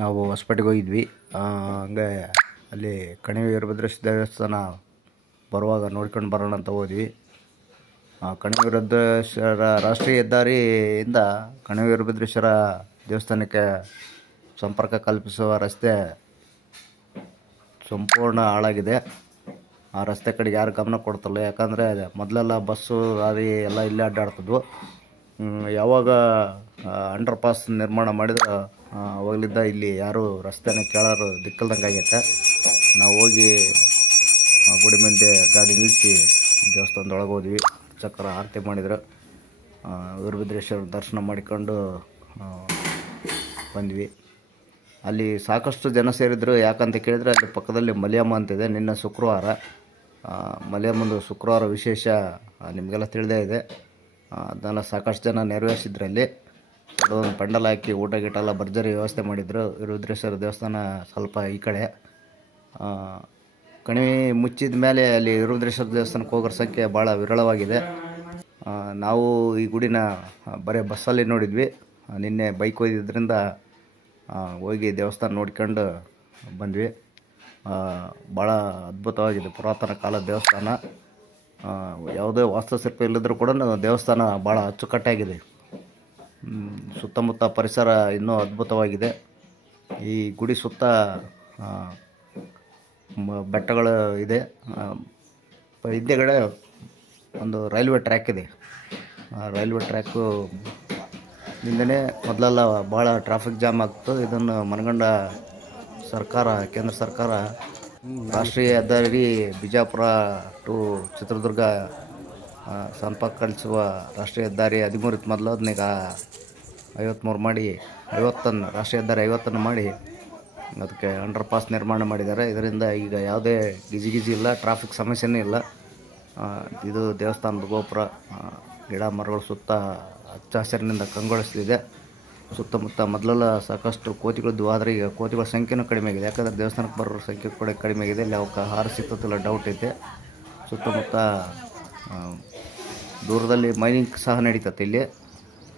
ನಾವು ಹೊಸಪೇಟೆಗೆ ಹೋಗಿದ್ವಿ. ಹಂಗೆ ಅಲ್ಲಿ ಕಣಿವೆ ವೀರಭದ್ರೇಶ್ವರ ದೇವಸ್ಥಾನ ಬರುವಾಗ ನೋಡ್ಕೊಂಡು ಬರೋಣ ಅಂತ ಹೋದ್ವಿ. ಕಣಿವೆ ವೀರಭದ್ರೇಶ್ವರ ರಾಷ್ಟ್ರೀಯ ಹೆದ್ದಾರಿಯಿಂದ ಕಣಿವೆ ವೀರಭದ್ರೇಶ್ವರ ದೇವಸ್ಥಾನಕ್ಕೆ ಸಂಪರ್ಕ ಕಲ್ಪಿಸುವ ರಸ್ತೆ ಸಂಪೂರ್ಣ ಹಾಳಾಗಿದೆ. ಆ ರಸ್ತೆ ಕಡೆಗೆ ಯಾರು ಗಮನ ಕೊಡ್ತಲ್ಲ. ಯಾಕಂದರೆ ಮೊದಲೆಲ್ಲ ಬಸ್ಸು ಲಾರಿ ಎಲ್ಲ ಇಲ್ಲೇ ಅಡ್ಡಾಡ್ತಿದ್ವು. ಯಾವಾಗ ಅಂಡರ್ ಪಾಸ್ ನಿರ್ಮಾಣ ಮಾಡಿದ್ರೆ ಅವಾಗಲಿದ್ದ ಇಲ್ಲಿ ಯಾರು ರಸ್ತೆನ ಕೇಳೋರು ದಿಕ್ಕಲ್ದಂಗೆ ಆಗೈತೆ. ನಾವು ಹೋಗಿ ಗುಡಿ ಮುಂದೆ ಗಾಡಿ ನಿಲ್ಲಿಸಿ ದೇವಸ್ಥಾನದೊಳಗೆ ಹೋದ್ವಿ. ಚಕ್ರ ಆರತಿ ಮಾಡಿದ್ರು. ವೀರಭದ್ರೇಶ್ವರ ದರ್ಶನ ಮಾಡಿಕೊಂಡು ಬಂದ್ವಿ. ಅಲ್ಲಿ ಸಾಕಷ್ಟು ಜನ ಸೇರಿದ್ರು. ಯಾಕಂತ ಕೇಳಿದರೆ ಅಲ್ಲಿ ಪಕ್ಕದಲ್ಲಿ ಮಲಿಯಮ್ಮ ಅಂತಿದೆ. ನಿನ್ನೆ ಶುಕ್ರವಾರ, ಮಲಿಯಮ್ಮಂದು ಶುಕ್ರವಾರ ವಿಶೇಷ ನಿಮಗೆಲ್ಲ ತಿಳಿದೇ ಇದೆ. ಅದನ್ನೆಲ್ಲ ಸಾಕಷ್ಟು ಜನ ನೆರವೇರಿಸಿದ್ರು. ಅಲ್ಲಿ ಒಂದು ಪೆಂಡಲ್ ಹಾಕಿ ಊಟ ಗೀಟ ಎಲ್ಲ ಭರ್ಜರಿ ವ್ಯವಸ್ಥೆ ಮಾಡಿದರು. ವೀರಭದ್ರೇಶ್ವರ ದೇವಸ್ಥಾನ ಸ್ವಲ್ಪ ಈ ಕಡೆ. ಕಣಿವೆ ಮುಚ್ಚಿದ ಮೇಲೆ ಅಲ್ಲಿ ವೀರಭದ್ರೇಶ್ವರ ದೇವಸ್ಥಾನಕ್ಕೆ ಹೋಗೋರ ಸಂಖ್ಯೆ ಭಾಳ ವಿರಳವಾಗಿದೆ. ನಾವು ಈ ಗುಡಿನ ಬರೀ ಬಸ್ಸಲ್ಲಿ ನೋಡಿದ್ವಿ. ನಿನ್ನೆ ಬೈಕ್ ಒಯ್ದಿದ್ದರಿಂದ ಹೋಗಿ ದೇವಸ್ಥಾನ ನೋಡ್ಕೊಂಡು ಬಂದ್ವಿ. ಭಾಳ ಅದ್ಭುತವಾಗಿದೆ. ಪುರಾತನ ಕಾಲದ ದೇವಸ್ಥಾನ. ಯಾವುದೇ ವಾಸ್ತುಶಿಲ್ಪ ಇಲ್ಲದರೂ ಕೂಡ ದೇವಸ್ಥಾನ ಭಾಳ ಅಚ್ಚುಕಟ್ಟಾಗಿದೆ. ಸುತ್ತಮುತ್ತ ಪರಿಸರ ಇನ್ನೂ ಅದ್ಭುತವಾಗಿದೆ. ಈ ಗುಡಿ ಸುತ್ತ ಬೆಟ್ಟಗಳು ಇದೆ. ಹಿಂದೆಗಡೆ ಒಂದು ರೈಲ್ವೆ ಟ್ರ್ಯಾಕ್ ಇದೆ. ರೈಲ್ವೆ ಟ್ರ್ಯಾಕು ನಿಂದನೇ ಮೊದಲೆಲ್ಲ ಭಾಳ ಟ್ರಾಫಿಕ್ ಜಾಮ್ ಆಗ್ತಿತ್ತು. ಇದನ್ನು ಮನಗಂಡ ಸರ್ಕಾರ, ಕೇಂದ್ರ ಸರ್ಕಾರ ರಾಷ್ಟ್ರೀಯ ಹೆದ್ದಾರಿ ಬಿಜಾಪುರ ಟು ಚಿತ್ರದುರ್ಗ ಸಂಪರ್ಕ ಕಳಿಸುವ ರಾಷ್ಟ್ರೀಯ ಹೆದ್ದಾರಿ 13 ಇತ್ತು ಮೊದಲು. ಅದನ್ನೀಗ 53 ಮಾಡಿ 50 ರಾಷ್ಟ್ರೀಯ ಹೆದ್ದಾರಿ 50 ಮಾಡಿ ಅದಕ್ಕೆ ಅಂಡರ್ ಪಾಸ್ ನಿರ್ಮಾಣ ಮಾಡಿದ್ದಾರೆ. ಇದರಿಂದ ಈಗ ಯಾವುದೇ ಗಿಜಿ ಇಲ್ಲ, ಟ್ರಾಫಿಕ್ ಸಮಸ್ಯೆನೇ ಇಲ್ಲ. ಇದು ದೇವಸ್ಥಾನದ ಗೋಪುರ. ಗಿಡ ಮರಗಳು ಸುತ್ತ ಹಚ್ಚ ಹಸಿರಿನಿಂದ ಕಂಗೊಳಿಸ್ತಿದೆ. ಸುತ್ತಮುತ್ತ ಮೊದಲೆಲ್ಲ ಸಾಕಷ್ಟು ಕೋತಿಗಳಿದ್ದು, ಆದರೆ ಈಗ ಕೋತಿಗಳ ಸಂಖ್ಯೆನೂ ಕಡಿಮೆ ಆಗಿದೆ. ಯಾಕಂದರೆ ದೇವಸ್ಥಾನಕ್ಕೆ ಬರೋರ ಸಂಖ್ಯೆ ಕೂಡ ಕಡಿಮೆ ಆಗಿದೆ. ಇಲ್ಲಿ ಅವಕ್ಕೆ ಆಹಾರ ಸಿಗ್ತದಿಲ್ಲ ಡೌಟ್ ಐತೆ. ಸುತ್ತಮುತ್ತ ದೂರದಲ್ಲಿ ಮೈನಿಂಗ್ ಸಹ ನಡೀತದೆ. ಇಲ್ಲಿ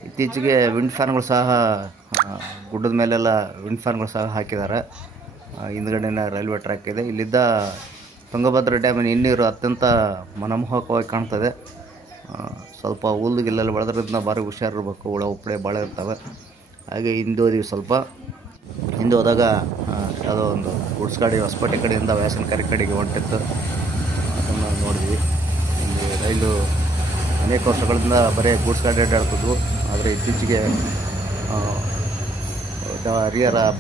ಇತ್ತೀಚೆಗೆ ವಿಂಡ್ ಫ್ಯಾನ್ಗಳು ಸಹ ಗುಡ್ಡದ ಮೇಲೆಲ್ಲ ವಿಂಡ್ ಫ್ಯಾನ್ಗಳು ಸಹ ಹಾಕಿದ್ದಾರೆ. ಹಿಂದ್ಗಡೆನ ರೈಲ್ವೆ ಟ್ರ್ಯಾಕ್ ಇದೆ. ಇಲ್ಲಿದ್ದ ತುಂಗಭದ್ರಾ ಡ್ಯಾಮಿನ ಹಿನ್ನೀರು ಅತ್ಯಂತ ಮನಮೋಹಕವಾಗಿ ಕಾಣ್ತದೆ. ಸ್ವಲ್ಪ ಹುಲ್ಲುಗಿಲ್ಲೆಲ್ಲ ಬೆಳೆದ್ರಿಂದ ಭಾರಿ ಹುಷಾರಿರ್ಬೇಕು. ಹುಳ ಉಪ್ಪಳೆ ಭಾಳ ಇರ್ತವೆ. ಹಾಗೆ ಹಿಂದೆ ಹೋದ್ವಿ. ಸ್ವಲ್ಪ ಹಿಂದೆ ಹೋದಾಗ ಯಾವುದೋ ಒಂದು ಗುಡ್ಸ್ ಗಾಡಿ ಹೊಸಪೇಟೆ ಕಡೆಯಿಂದ ವ್ಯಾಸನಕೆರೆ ಕಡೆಗೆ ಹೊಂಟಿತ್ತು. ಅದನ್ನು ನೋಡಿದ್ವಿ. ಇಲ್ಲಿ ರೈಲು ಅನೇಕ ವರ್ಷಗಳಿಂದ ಬರೀ ಗೂಡ್ಸ್ ಗಾಡಿ ಅಡ್ಡಾಡ್ತಿದ್ವು. ಆದರೆ ಇತ್ತೀಚೆಗೆ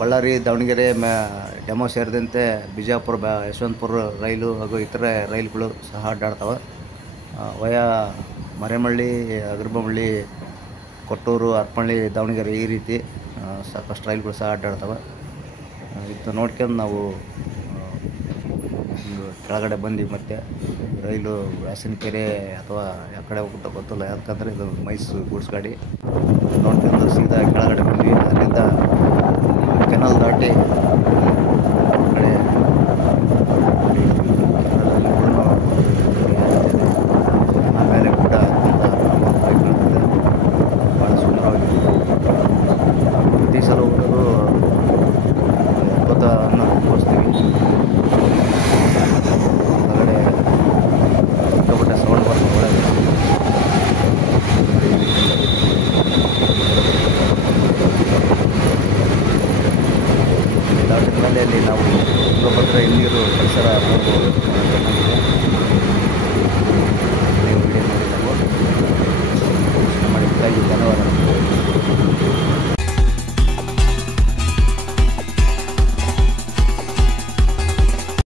ಬಳ್ಳಾರಿ, ದಾವಣಗೆರೆ ಡೆಮೋ ಸೇರಿದಂತೆ ಬಿಜಾಪುರ, ಯಶವಂತಪುರ ರೈಲು ಹಾಗೂ ಇತರೆ ರೈಲುಗಳು ಸಹ ಅಡ್ಡಾಡ್ತವೆ. ವಯಾ ಮರೆಮಳ್ಳಿ, ಅಗರ್ಬಮಳ್ಳಿ, ಕೊಟ್ಟೂರು, ಹರಪನಹಳ್ಳಿ, ದಾವಣಗೆರೆ ಈ ರೀತಿ ಸಾಕಷ್ಟು ರೈಲುಗಳು ಸಹ ಅಡ್ಡಾಡ್ತವೆ. ಇದು ನೋಡ್ಕೊಂಡು ನಾವು ಕೆಳಗಡೆ ಬಂದ್ವಿ. ಮತ್ತು ರೈಲು ವ್ಯಾಸನಕೆರೆ ಅಥವಾ ಯಾವ ಕಡೆ ಹೋಗುತ್ತೋ ಗೊತ್ತಿಲ್ಲ. ಯಾಕಂದರೆ ಇದು ಮೈಸೂರು ಗೂಡ್ಸ್ ಗಾಡಿ. ನೋಡ್ಕೊಂಡು ಸೀದಾ ಕೆಳಗಡೆ ಬಂದ್ವಿ. ಅಲ್ಲಿಂದ ಕೆನಲ್ ದಾಟಿ ಕಡೆ ಆಮೇಲೆ ಗುಡ್ಡ ಕಾಣ್ತದೆ. ಭಾಳ ಸುಂದರವಾಗಿದೆ. ಪ್ರತಿ ಸಲ ಹೋಗೋದು ಅದ್ಭುತವನ್ನು ತೋರಿಸ್ತೀವಿ. ಹೊರಗಡೆ ಸಿಕ್ಕಾಪಟ್ಟೆ ಸೌಂಡ್ ಬರ್ತದೆ ಒಳಗೆ. ದಾಟಿದ ಮೇಲೆ ಅಲ್ಲಿ ನಾವು ತುಂಗಭದ್ರಾ ಹಿನ್ನೀರು ಪರಿಸರ ನೋಡ್ಬೋದು. ಚೆನ್ನಾಗಿದೆ. ನೀವು ವಿಡಿಯೋ ನೋಡಿ ನಾವು ಮಾಡಿದ್ದಕ್ಕಾಗಿ ಧನ್ಯವಾದ.